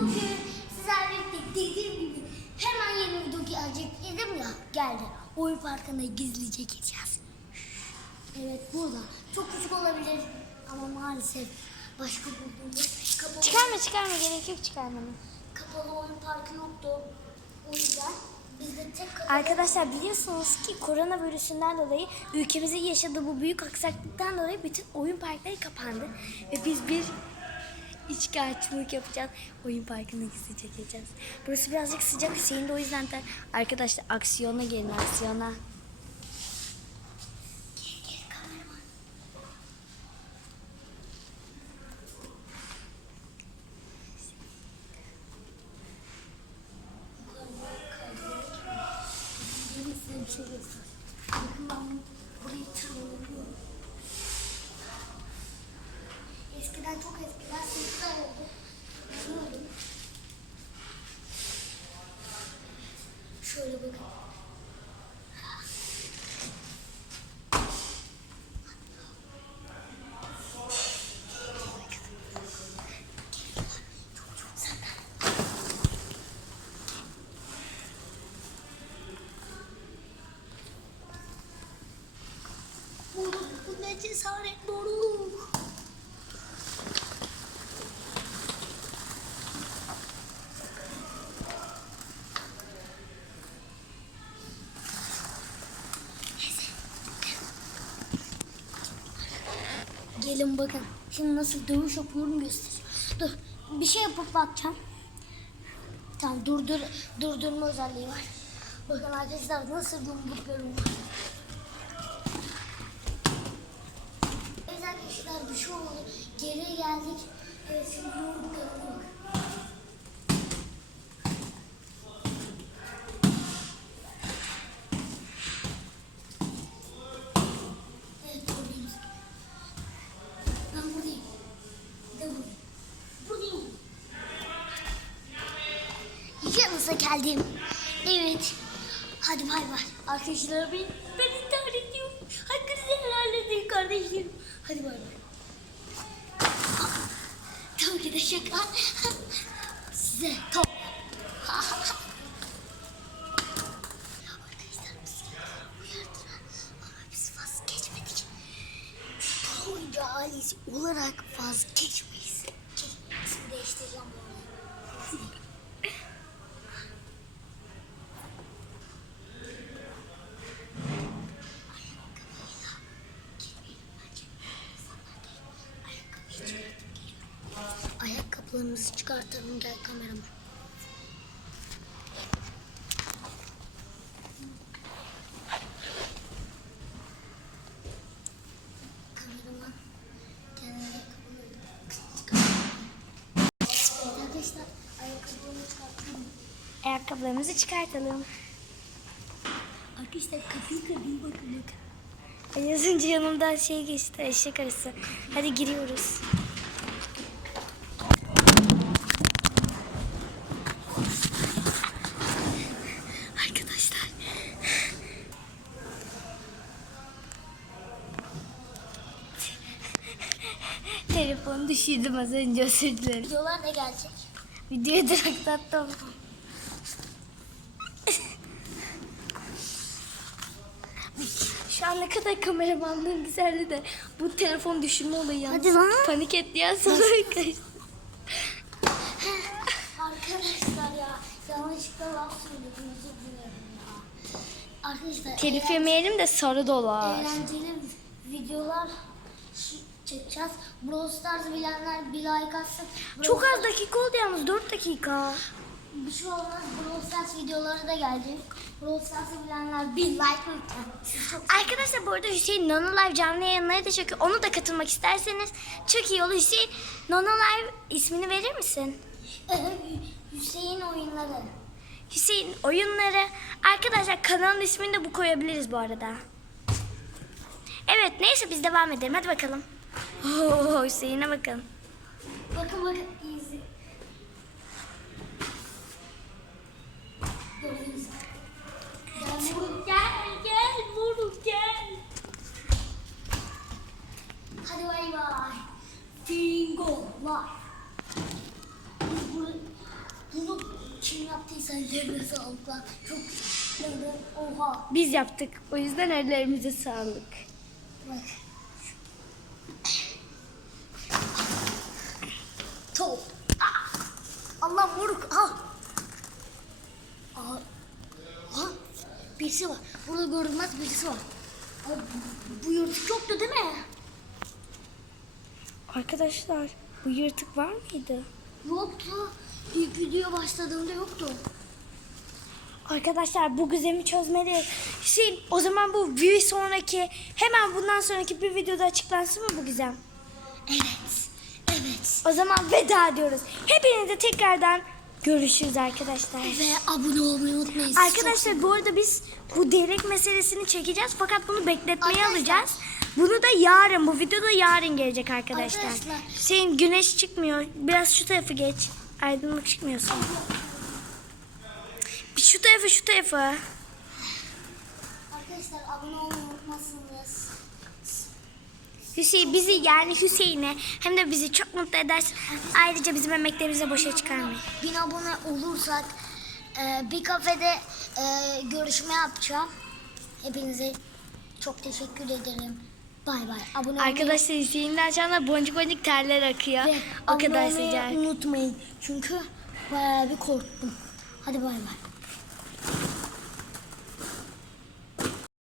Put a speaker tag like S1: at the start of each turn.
S1: bugün sizlerle dediğim gibi hemen yeni video gelecek dedim ya geldi. Oyun parkına gizlice gideceğiz. Evet burada. Çok küçük olabilir ama maalesef başka bulduğumuz kapalı,
S2: Çıkarma çıkarma gerek yok çıkarmana.
S1: kapalı oyun parkı yoktu. O yüzden
S2: Arkadaşlar biliyorsunuz ki koronavirüsünden dolayı ülkemizin yaşadığı bu büyük aksaklıktan dolayı bütün oyun parkları kapandı. Ve biz bir içkağıtçılık yapacağız. Oyun parkına gizlice geleceğiz. Burası birazcık sıcak Hüseyin de o yüzden de arkadaşlar aksiyona gelin aksiyona.
S1: Şey. Bakın ben burayı tırmanıyorum. Eskiden çok eskiden sınıflar oldu. Bilmiyordum. Şöyle bakın. Moruk bu ne cesaret moruk. Gelin bakın. Şimdi nasıl dövüş yapıyorum göstereceğim. Dur. Bir şey yapıp bakacağım. Tamam durdur durdurma özelliği var. Bakın arkadaşlar nasıl var. Evet arkadaşlar bir şey oldu. Geriye geldik. Evet şimdi var. Yanınıza geldim. Evet. Hadi bay bay. Arkadaşlar beni, beni tahrik ediyor. Hakkınızı helal edin kardeşlerim. Hadi bay bay. Tabii ki de şaka. Size top. Olarak vazgeçmeyiz. İsmi değiştireceğim bu arada. Ayakkabılarımızı çıkartalım gel kameraman. Kameraman gel ayakkabıları çıkartalım. Arkadaşlar.
S2: Ayakkabılarımızı çıkartalım.
S1: Arkadaşlar kapıyı kırdım bakın bakın.
S2: Ay, Az önce yanımdan şey geçti eşek arısı. Hadi giriyoruz. Arkadaşlar. Telefonu düşürdüm az önce özür dilerim.
S1: Videolar ne gelecek?
S2: Videoyu direkt attım. Şu an ne kadar kameramanlığım güzeldi de bu telefon düşürme olayı yalnız.
S1: Hadi lan.
S2: Panik etti ya sonra kaçtı.
S1: Arkadaşlar ya yanlışlıkla laf söyledim özür dilerim ya. Arkadaşlar
S2: Telif yemeyelim de sarı dolar.
S1: eğlenceli videolar şu- çekeceğiz. Brawl Stars bilenler bir like atsın. Brawl
S2: Çok az dakika oldu yalnız 4 dakika.
S1: Bir şey olmaz. Brawl Stars videoları da gelecek. Brawl Stars'ı bilenler bir like çok
S2: Arkadaşlar bu arada Hüseyin Nono Live canlı yayınları da çekiyor. Onu da katılmak isterseniz çok iyi olur. Hüseyin Nono Live ismini verir misin?
S1: Hüseyin oyunları.
S2: Hüseyin oyunları. Arkadaşlar kanalın ismini de bu koyabiliriz bu arada. Evet neyse biz devam edelim. Hadi bakalım. Oo, Hüseyin'e bakın.
S1: Bakın bakın gibi. Gel moruk gel gel moruk gel. Hadi bay bay. Bingo var. Biz bur- Kim yaptıysa ellerine sağlık lan. Çok güzel. Oha.
S2: Biz yaptık. O yüzden ellerimize sağlık.
S1: Bak. Birisi var. Burada görünmez birisi var. Abi, bu yırtık yoktu değil mi?
S2: Arkadaşlar bu yırtık var mıydı?
S1: Yoktu. İlk video başladığımda yoktu.
S2: Arkadaşlar bu gizemi çözmeliyiz. Hüseyin o zaman bu bir sonraki hemen bundan sonraki bir videoda açıklansın mı bu gizem?
S1: Evet. Evet.
S2: O zaman veda ediyoruz. Hepinize tekrardan görüşürüz arkadaşlar.
S1: Ve abone olmayı unutmayın.
S2: Arkadaşlar bu arada biz bu delik meselesini çekeceğiz fakat bunu bekletmeye
S1: Arkadaşlar.
S2: alacağız. Bunu da yarın bu videoda yarın gelecek arkadaşlar.
S1: Arkadaşlar.
S2: Hüseyin güneş çıkmıyor. Biraz şu tarafı geç. Aydınlık çıkmıyorsun. Bir şu tarafı şu tarafı.
S1: çok- Arkadaşlar abone olmayı unutmazsınız.
S2: Hüseyin bizi yani Hüseyin'e hem de bizi çok mutlu edersin. Ayrıca bizim emeklerimizi boşa çıkarmayın.
S1: Bin abone olursak e, bir kafede e, görüşme yapacağım. Hepinize çok teşekkür ederim. Bay bay. Abone
S2: Arkadaşlar Hüseyin'den şu anda boncuk boncuk terler akıyor.
S1: ve
S2: O
S1: abone
S2: kadar
S1: olmayı
S2: sıcak.
S1: unutmayın. Çünkü bayağı bir korktum. Hadi bay bay.